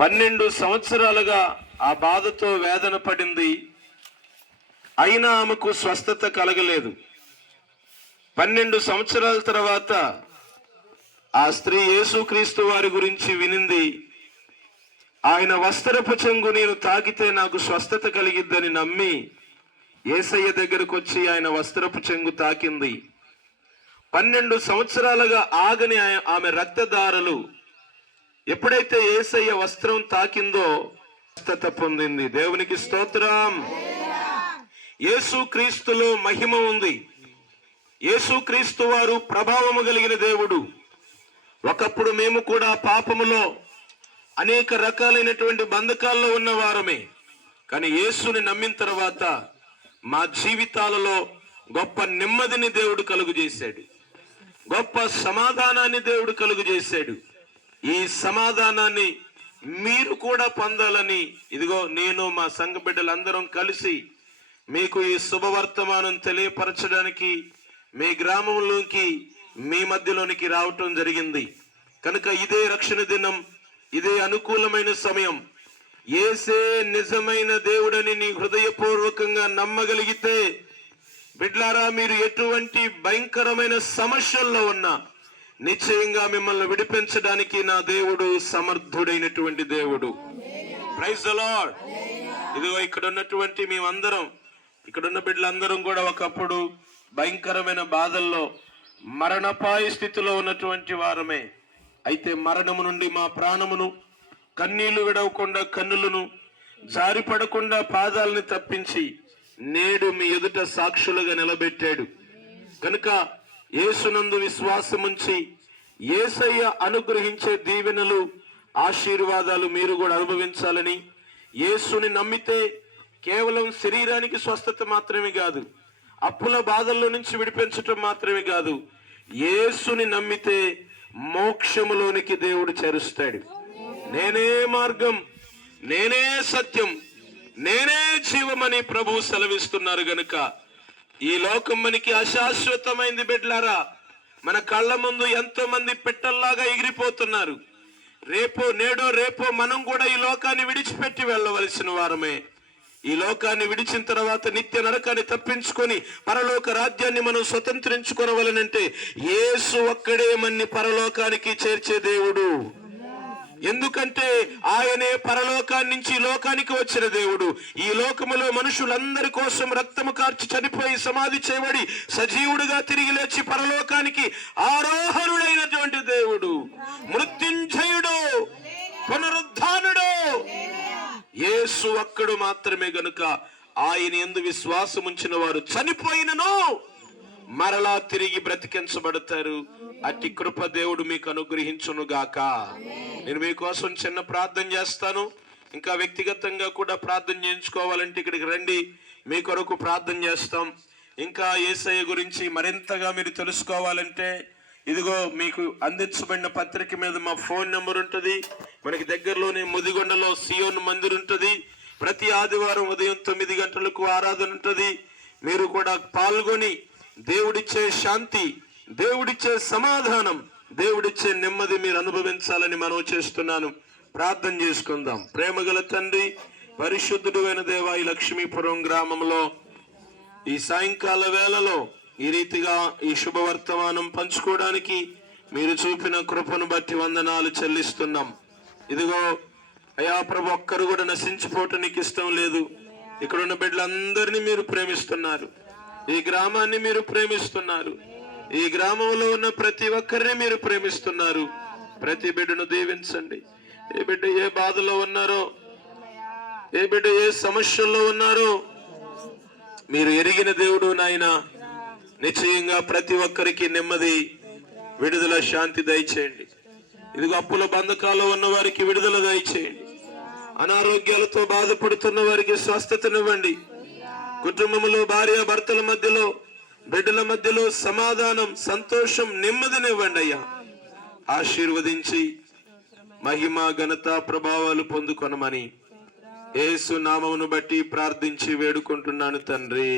పన్నెండు సంవత్సరాలుగా ఆ బాధతో వేదన పడింది. అయినా ఆమెకు స్వస్థత కలగలేదు. పన్నెండు సంవత్సరాల తర్వాత ఆ స్త్రీ యేసుక్రీస్తు వారి గురించి వినింది. ఆయన వస్త్రపు చెంగు నేను తాకితే నాకు స్వస్థత కలిగిద్దని నమ్మి ఏసయ్య దగ్గరకు వచ్చి ఆయన వస్త్రపు చెంగు తాకింది. పన్నెండు సంవత్సరాలుగా ఆగని ఆమె రక్తదారలు ఎప్పుడైతే ఏసయ్య వస్త్రం తాకిందో స్వస్థత పొందింది. దేవునికి స్తోత్రం. యేసు క్రీస్తులో మహిమ ఉంది. యేసు క్రీస్తు వారు ప్రభావము కలిగిన దేవుడు. ఒకప్పుడు మేము కూడా పాపములో అనేక రకాలైనటువంటి బంధకాల్లో ఉన్న వారమే కానీ యేసుని నమ్మిన తర్వాత మా జీవితాలలో గొప్ప నెమ్మదిని దేవుడు కలుగు చేశాడు గొప్ప సమాధానాన్ని దేవుడు కలుగు చేశాడు ఈ సమాధానాన్ని మీరు కూడా పొందాలని ఇదిగో నేను మా సంఘ బిడ్డలందరం కలిసి మీకు ఈ శుభవర్తమానం తెలియపరచడానికి మీ గ్రామంలోకి మీ మధ్యలోనికి రావటం జరిగింది. కనుక ఇదే రక్షణ దినం ఇదే అనుకూలమైన సమయం. ఏసే నిజమైన దేవుడని నీ హృదయపూర్వకంగా నమ్మగలిగితే బిడ్లారా మీరు ఎటువంటి భయంకరమైన సమస్యల్లో ఉన్నా నిశ్చయంగా మిమ్మల్ని విడిపించడానికి నా దేవుడు సమర్థుడైనటువంటి దేవుడు. ప్రైజ్ లార్డ్ ఇదిగో ఇక్కడ ఉన్నటువంటి మేమందరం ఇక్కడ ఉన్న బిడ్డలందరం కూడా ఒకప్పుడు భయంకరమైన బాధల్లో మరణపాయ స్థితిలో ఉన్నటువంటి వారమే. అయితే మరణము నుండి మా ప్రాణమును కన్నీళ్ళు విడవకుండా కన్నులను జారిపడకుండా పాదాలని తప్పించి నేడు మీ ఎదుట సాక్షులుగా నిలబెట్టాడు. కనుక యేసునందు విశ్వాసముంచి యేసయ్య అనుగ్రహించే దీవెనలు ఆశీర్వాదాలు మీరు కూడా అనుభవించాలని యేసుని నమ్మితే కేవలం శరీరానికి స్వస్థత మాత్రమే కాదు అప్పుల బాధల్లో నుంచి విడిపించటం మాత్రమే కాదు యేసుని నమ్మితే మోక్షములోనికి దేవుడు చేరుస్తాడు. నేనే మార్గం నేనే సత్యం నేనే జీవమని ప్రభు సెలవిస్తున్నారు గనుక ఈ లోకం మనకి అశాశ్వతమైంది బిడ్లారా. మన కళ్ళ ముందు ఎంతో మంది పెట్టల్లాగా ఎగిరిపోతున్నారు. రేపో నేడో రేపో మనం కూడా ఈ లోకాన్ని విడిచిపెట్టి వెళ్ళవలసిన వారమే. ఈ లోకాన్ని విడిచిన తర్వాత నిత్య నరకాన్ని తప్పించుకొని పరలోక రాజ్యాన్ని మనం స్వతంత్రించుకోవాలనంటే యేసు ఒక్కడే మన్ని పరలోకానికి చేర్చే దేవుడు. ఎందుకంటే ఆయనే పరలోకాన్ని నుంచి ఈ లోకానికి వచ్చిన దేవుడు. ఈ లోకములో మనుషులందరి కోసం రక్తము కార్చి చనిపోయి సమాధి చేయబడి సజీవుడుగా తిరిగి లేచి పరలోకానికి ఆరోహణుడైనటువంటి దేవుడు. మృత్యుంజయుడు పునరుద్ధానుడు. యేసు ఒక్కడు మాత్రమే గనుక ఆయన ఎందు విశ్వాసం ఉంచిన వారు చనిపోయినను మరలా తిరిగి బ్రతికించబడతారు. అట్టి కృప దేవుడు మీకు అనుగ్రహించును గాక. నేను మీకోసం చిన్న ప్రార్థన చేస్తాను. ఇంకా వ్యక్తిగతంగా కూడా ప్రార్థన చేయించుకోవాలంటే ఇక్కడికి రండి. మీ కొరకు ప్రార్థన చేస్తాం. ఇంకా ఏసఐ గురించి మరింతగా మీరు తెలుసుకోవాలంటే ఇదిగో మీకు అందించబడిన పత్రిక మీద మా ఫోన్ నెంబర్ ఉంటుంది. మనకి దగ్గరలోనే ముదిగొండలో సియోన్ మందిర్ ఉంటుంది. ప్రతి ఆదివారం ఉదయం తొమ్మిది గంటలకు ఆరాధన ఉంటుంది. మీరు కూడా పాల్గొని దేవుడిచ్చే శాంతి దేవుడిచ్చే సమాధానం దేవుడిచ్చే నెమ్మది మీరు అనుభవించాలని మనం చేస్తున్నాను. ప్రార్థన చేసుకుందాం. ప్రేమగల తండ్రి పరిశుద్ధుడు అయిన దేవా ఈ లక్ష్మీపురం గ్రామంలో ఈ సాయంకాల వేళలో ఈ రీతిగా ఈ శుభవర్తమానం పంచుకోవడానికి మీరు చూపిన కృపను బట్టి వందనాలు చెల్లిస్తున్నాం. ఇదిగో అయా ప్రభు ఒక్కరు కూడా నశించిపోవటం నీకు ఇష్టం లేదు. ఇక్కడున్న బిడ్డలందరినీ మీరు ప్రేమిస్తున్నారు. ఈ గ్రామాన్ని మీరు ప్రేమిస్తున్నారు. ఈ గ్రామంలో ఉన్న ప్రతి ఒక్కరిని మీరు ప్రేమిస్తున్నారు. ప్రతి బిడ్డను దీవించండి. ఏ బిడ్డ ఏ బాధలో ఉన్నారో ఏ బిడ్డ ఏ సమస్యల్లో ఉన్నారో మీరు ఎరిగిన దేవుడు నాయన నిశ్చయంగా ప్రతి ఒక్కరికి నెమ్మది విడుదల శాంతి దయచేయండి. ఇదిగో అప్పుల బంధకాల్లో ఉన్న వారికి విడుదల దయచేయండి. అనారోగ్యాలతో బాధపడుతున్న వారికి స్వస్థతనివ్వండి. కుటుంబంలో భార్య భర్తల మధ్యలో బిడ్డల మధ్యలో సమాధానం సంతోషం నెమ్మదినివ్వండి అయ్యా. ఆశీర్వదించి మహిమ ఘనత ప్రభావాలు పొందుకొనమని ఏసు నామమును బట్టి ప్రార్థించి వేడుకుంటున్నాను తండ్రి.